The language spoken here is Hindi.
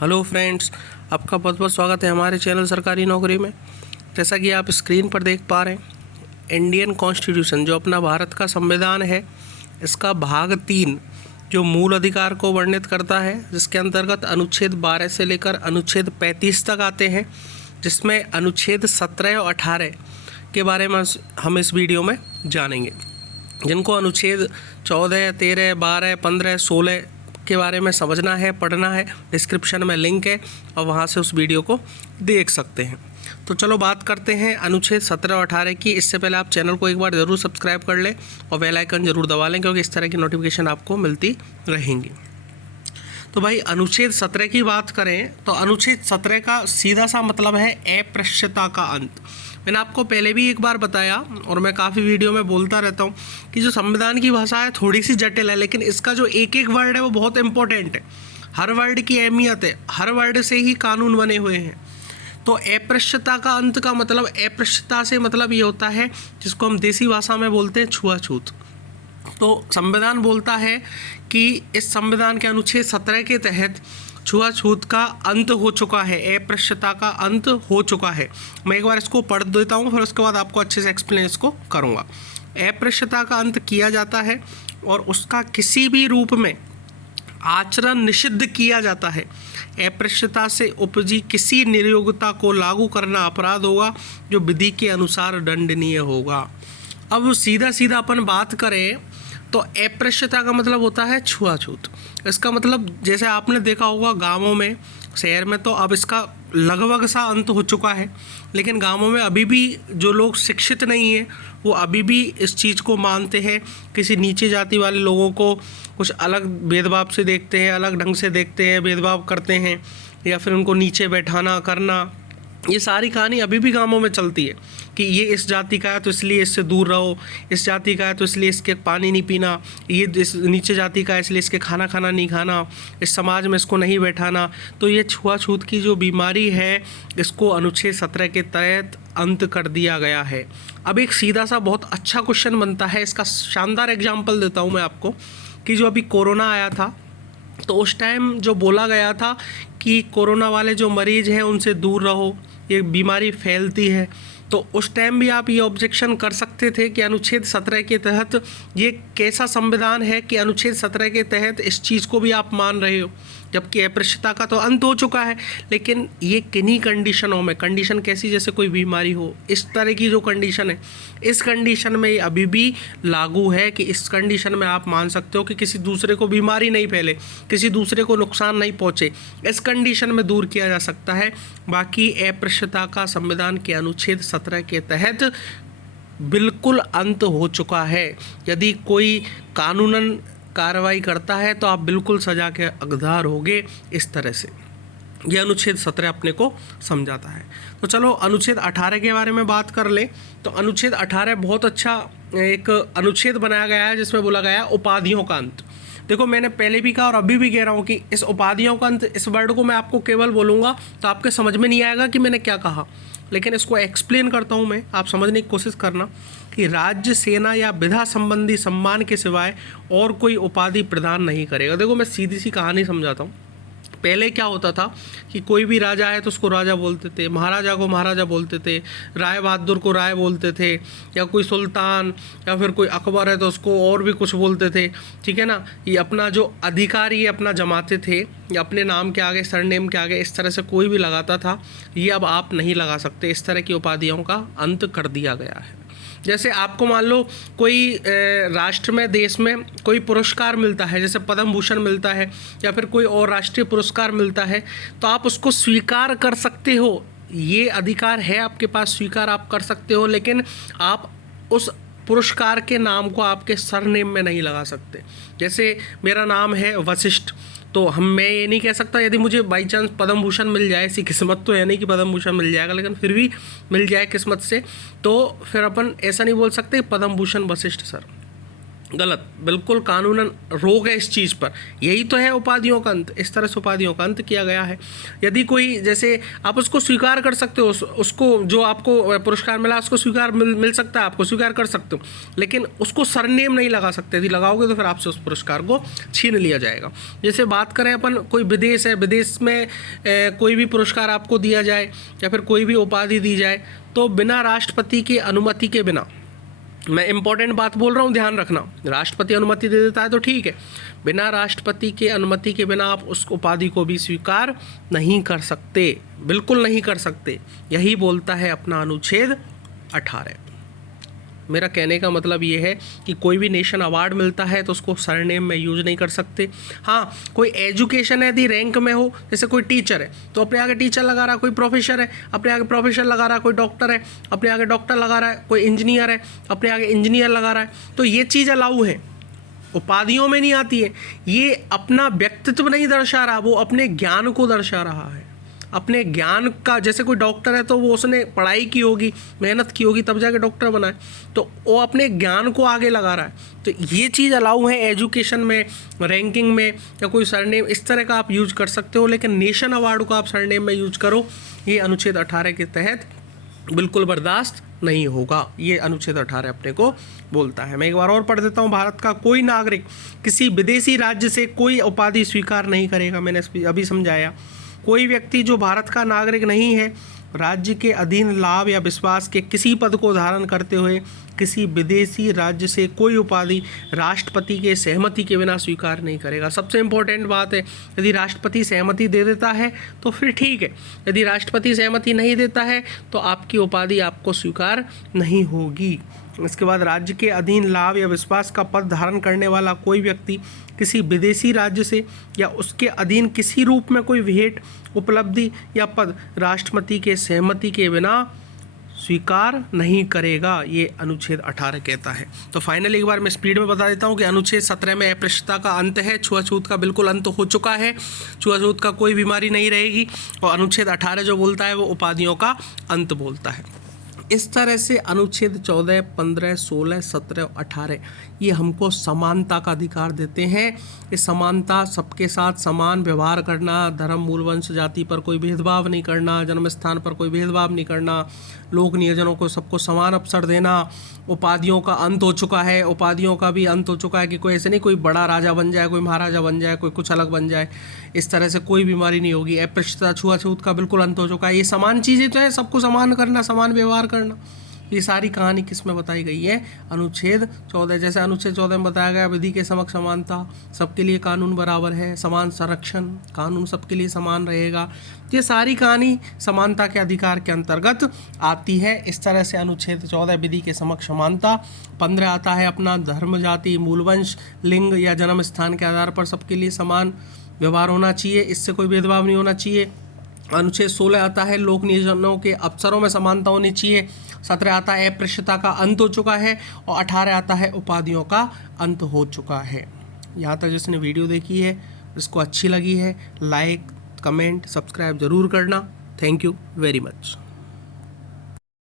हेलो फ्रेंड्स, आपका बहुत बहुत स्वागत है हमारे चैनल सरकारी नौकरी में। जैसा कि आप स्क्रीन पर देख पा रहे हैं, इंडियन कॉन्स्टिट्यूशन जो अपना भारत का संविधान है, इसका भाग 3 जो मूल अधिकार को वर्णित करता है, जिसके अंतर्गत अनुच्छेद 12 से लेकर अनुच्छेद 35 तक आते हैं, जिसमें अनुच्छेद 17 और 18 के बारे में हम इस वीडियो में जानेंगे। जिनको अनुच्छेद 14, 13, 12, 15, 16 के बारे में समझना है, पढ़ना है, डिस्क्रिप्शन में लिंक है और वहाँ से उस वीडियो को देख सकते हैं। तो चलो बात करते हैं अनुच्छेद 17 और 18 की। इससे पहले आप चैनल को एक बार ज़रूर सब्सक्राइब कर लें और बेल आइकन ज़रूर दबा लें, क्योंकि इस तरह की नोटिफिकेशन आपको मिलती रहेंगी। तो भाई अनुच्छेद 17 की बात करें तो अनुच्छेद 17 का सीधा सा मतलब है अस्पृश्यता का अंत। मैंने आपको पहले भी एक बार बताया और मैं काफ़ी वीडियो में बोलता रहता हूँ कि जो संविधान की भाषा है थोड़ी सी जटिल है, लेकिन इसका जो एक एक वर्ड है वो बहुत इंपॉर्टेंट है। हर वर्ड की अहमियत है, हर वर्ड से ही कानून बने हुए हैं। तो अस्पृश्यता का अंत का मतलब, अस्पृश्यता से मतलब ये होता है जिसको हम देसी भाषा में बोलते हैं छुआछूत। तो संविधान बोलता है कि इस संविधान के अनुच्छेद 17 के तहत छुआछूत का अंत हो चुका है, अस्पृश्यता का अंत हो चुका है। मैं एक बार इसको पढ़ देता हूँ, फिर उसके बाद आपको अच्छे से एक्सप्लेन इसको करूँगा। अस्पृश्यता का अंत किया जाता है और उसका किसी भी रूप में आचरण निषिद्ध किया जाता है। अस्पृश्यता से उपजी किसी नियोक्ता को लागू करना अपराध होगा जो विधि के अनुसार दंडनीय होगा। अब सीधा सीधा अपन बात करें तो अस्पृश्यता का मतलब होता है छुआछूत। इसका मतलब जैसे आपने देखा होगा गांवों में, शहर में तो अब इसका लगभग सा अंत हो चुका है, लेकिन गांवों में अभी भी जो लोग शिक्षित नहीं हैं वो अभी भी इस चीज़ को मानते हैं। किसी नीचे जाति वाले लोगों को कुछ अलग भेदभाव से देखते हैं, अलग ढंग से देखते हैं, भेदभाव करते हैं, या फिर उनको नीचे बैठाना करना। ये सारी कहानी अभी भी गांवों में चलती है कि ये इस जाति का है तो इसलिए इससे दूर रहो, इस जाति का है तो इसलिए इसके पानी नहीं पीना, ये इस नीचे जाति का है इसलिए इसके खाना खाना नहीं खाना, इस समाज में इसको नहीं बैठाना। तो ये छुआछूत की जो बीमारी है, इसको अनुच्छेद 17 के तहत अंत कर दिया गया है। अब एक सीधा सा बहुत अच्छा क्वेश्चन बनता है, इसका शानदार एग्जाम्पल देता हूँ मैं आपको कि जो अभी कोरोना आया था तो उस टाइम जो बोला गया था कि कोरोना वाले जो मरीज हैं उनसे दूर रहो, ये बीमारी फैलती है। तो उस टाइम भी आप ये ऑब्जेक्शन कर सकते थे कि अनुच्छेद 17 के तहत ये कैसा संविधान है कि अनुच्छेद 17 के तहत इस चीज़ को भी आप मान रहे हो, जबकि अस्पृश्यता का तो अंत हो चुका है। लेकिन ये किन्हीं कंडीशनों में, कंडीशन कैसी, जैसे कोई बीमारी हो, इस तरह की जो कंडीशन है, इस कंडीशन में अभी भी लागू है कि इस कंडीशन में आप मान सकते हो कि किसी दूसरे को बीमारी नहीं फैले, किसी दूसरे को नुकसान नहीं पहुँचे, इस कंडीशन में दूर किया जा सकता है। बाकी अस्पृश्यता का संविधान के अनुच्छेद 17 के तहत बिल्कुल अंत हो चुका है। यदि कोई कानूनन कार्रवाई करता है तो आप बिल्कुल सजा के हकदार होगे। इस तरह से यह अनुच्छेद 17 अपने को समझाता है। तो चलो अनुच्छेद 18 के बारे में बात कर लें। तो अनुच्छेद 18 बहुत अच्छा एक अनुच्छेद बनाया गया है जिसमें बोला गया है उपाधियों का अंत। देखो, मैंने पहले भी कहा और अभी भी कह रहा हूँ कि इस उपाधियों का अंत, इस वर्ड को मैं आपको केवल बोलूँगा तो आपके समझ में नहीं आएगा कि मैंने क्या कहा, लेकिन इसको एक्सप्लेन करता हूँ मैं, आप समझने की कोशिश करना कि राज्य, सेना या विधा संबंधी सम्मान के सिवाय और कोई उपाधि प्रदान नहीं करेगा। देखो, मैं सीधी सी कहानी समझाता हूँ। पहले क्या होता था कि कोई भी राजा है तो उसको राजा बोलते थे, महाराजा को महाराजा बोलते थे, राय बहादुर को राय बोलते थे, या कोई सुल्तान या फिर कोई अकबर है तो उसको और भी कुछ बोलते थे। ठीक है ना, ये अपना जो अधिकार ये अपना जमाते थे, या अपने नाम के आगे, सरनेम के आगे इस तरह से कोई भी लगाता था, ये अब आप नहीं लगा सकते। इस तरह की उपाधियों का अंत कर दिया गया है। जैसे आपको मान लो कोई राष्ट्र में, देश में कोई पुरस्कार मिलता है, जैसे पद्म भूषण मिलता है या फिर कोई और राष्ट्रीय पुरस्कार मिलता है, तो आप उसको स्वीकार कर सकते हो, ये अधिकार है आपके पास, स्वीकार आप कर सकते हो, लेकिन आप उस पुरस्कार के नाम को आपके सरनेम में नहीं लगा सकते। जैसे मेरा नाम है वशिष्ठ, तो मैं ये नहीं कह सकता यदि मुझे बाई चांस पद्म भूषण मिल जाए, ऐसी किस्मत तो है नहीं कि पद्म भूषण मिल जाएगा, लेकिन फिर भी मिल जाए किस्मत से, तो फिर अपन ऐसा नहीं बोल सकते पद्म भूषण वशिष्ठ सर। गलत, बिल्कुल कानूनन रोक है इस चीज़ पर। यही तो है उपाधियों का अंत, इस तरह से उपाधियों का अंत किया गया है। यदि कोई, जैसे आप उसको स्वीकार कर सकते हो, उसको जो आपको पुरस्कार मिला उसको स्वीकार मिल सकता है, आपको स्वीकार कर सकते हो, लेकिन उसको सरनेम नहीं लगा सकते। यदि लगाओगे तो फिर आपसे उस पुरस्कार को छीन लिया जाएगा। जैसे बात करें अपन, कोई विदेश है, विदेश में कोई भी पुरस्कार आपको दिया जाए या फिर कोई भी उपाधि दी जाए, तो बिना राष्ट्रपति की अनुमति के बिना, मैं इंपॉर्टेंट बात बोल रहा हूँ, ध्यान रखना, राष्ट्रपति अनुमति दे देता है तो ठीक है, बिना राष्ट्रपति के अनुमति के बिना आप उस उपाधि को भी स्वीकार नहीं कर सकते, बिल्कुल नहीं कर सकते। यही बोलता है अपना अनुच्छेद 18। मेरा कहने का मतलब ये है कि कोई भी नेशन अवार्ड मिलता है तो उसको सरनेम में यूज नहीं कर सकते। हाँ, कोई एजुकेशन यदि रैंक में हो, जैसे कोई टीचर है तो अपने आगे टीचर लगा रहा है, कोई प्रोफेसर है अपने आगे प्रोफेसर लगा रहा है, कोई डॉक्टर है अपने आगे डॉक्टर लगा रहा है, कोई इंजीनियर है अपने आगे इंजीनियर लगा रहा है, तो ये चीज़ अलाउ है, उपाधियों में नहीं आती है। ये अपना व्यक्तित्व नहीं दर्शा रहा, वो अपने ज्ञान को दर्शा रहा है, अपने ज्ञान का। जैसे कोई डॉक्टर है तो वो उसने पढ़ाई की होगी, मेहनत की होगी, तब जाके डॉक्टर बना है, तो वो अपने ज्ञान को आगे लगा रहा है। तो ये चीज़ अलाउ है एजुकेशन में, रैंकिंग में, या कोई सरनेम इस तरह का आप यूज कर सकते हो, लेकिन नेशन अवार्ड को आप सरनेम में यूज करो, ये अनुच्छेद 18 के तहत बिल्कुल बर्दाश्त नहीं होगा। ये अनुच्छेद 18 अपने को बोलता है। मैं एक बार और पढ़ देता हूँ। भारत का कोई नागरिक किसी विदेशी राज्य से कोई उपाधि स्वीकार नहीं करेगा। मैंने अभी समझाया, कोई व्यक्ति जो भारत का नागरिक नहीं है, राज्य के अधीन लाभ या विश्वास के किसी पद को धारण करते हुए किसी विदेशी राज्य से कोई उपाधि राष्ट्रपति के सहमति के बिना स्वीकार नहीं करेगा। सबसे इम्पोर्टेंट बात है, यदि राष्ट्रपति सहमति दे देता है तो फिर ठीक है, यदि राष्ट्रपति सहमति नहीं देता है तो आपकी उपाधि आपको स्वीकार नहीं होगी। इसके बाद, राज्य के अधीन लाभ या विश्वास का पद धारण करने वाला कोई व्यक्ति किसी विदेशी राज्य से या उसके अधीन किसी रूप में कोई भेंट, उपलब्धि या पद राष्ट्रपति के सहमति के बिना स्वीकार नहीं करेगा। ये अनुच्छेद 18 कहता है। तो फाइनली एक बार मैं स्पीड में बता देता हूँ कि अनुच्छेद 17 में अस्पृश्यता का अंत है, छुआछूत का बिल्कुल अंत हो चुका है, छुआछूत का कोई बीमारी नहीं रहेगी, और अनुच्छेद 18 जो बोलता है वो उपाधियों का अंत बोलता है। इस तरह से अनुच्छेद 14, 15, 16, 17 और 18 ये हमको समानता का अधिकार देते हैं। ये समानता, सबके साथ समान व्यवहार करना, धर्म, मूल, वंश, जाति पर कोई भेदभाव नहीं करना, जन्म स्थान पर कोई भेदभाव नहीं करना, लोक नियोजनों को सबको समान अवसर देना। उपाधियों का अंत हो चुका है, उपाधियों का भी अंत हो चुका है कि कोई ऐसे नहीं कोई बड़ा राजा बन जाए, कोई महाराजा बन जाए, कोई कुछ अलग बन जाए, इस तरह से कोई बीमारी नहीं होगी। अस्पृश्यता, छुआछूत का बिल्कुल अंत हो चुका है। ये समान चीज़ें तो है, सबको समान करना, समान व्यवहार करना, ये सारी कहानी किस में बताई गई है? अनुच्छेद 14। जैसे अनुच्छेद 14 में बताया गया, विधि के समक्ष समानता, सबके लिए कानून बराबर है, समान संरक्षण, कानून सबके लिए समान रहेगा। ये सारी कहानी समानता के अधिकार के अंतर्गत आती है। इस तरह से अनुच्छेद 14 विधि के समक्ष समानता। 15 आता है अपना धर्म, जाति, मूलवंश, लिंग या जन्म स्थान के आधार पर सबके लिए समान व्यवहार होना चाहिए, इससे कोई भेदभाव नहीं होना चाहिए। अनुच्छेद 16 आता है लोक नियोजनों के अवसरों में समानता होनी चाहिए। 17 आता है अस्पृश्यता का अंत हो चुका है, और 18 आता है उपाधियों का अंत हो चुका है। यहाँ तक जिसने वीडियो देखी है, इसको अच्छी लगी है, लाइक, कमेंट, सब्सक्राइब जरूर करना। Thank you very much.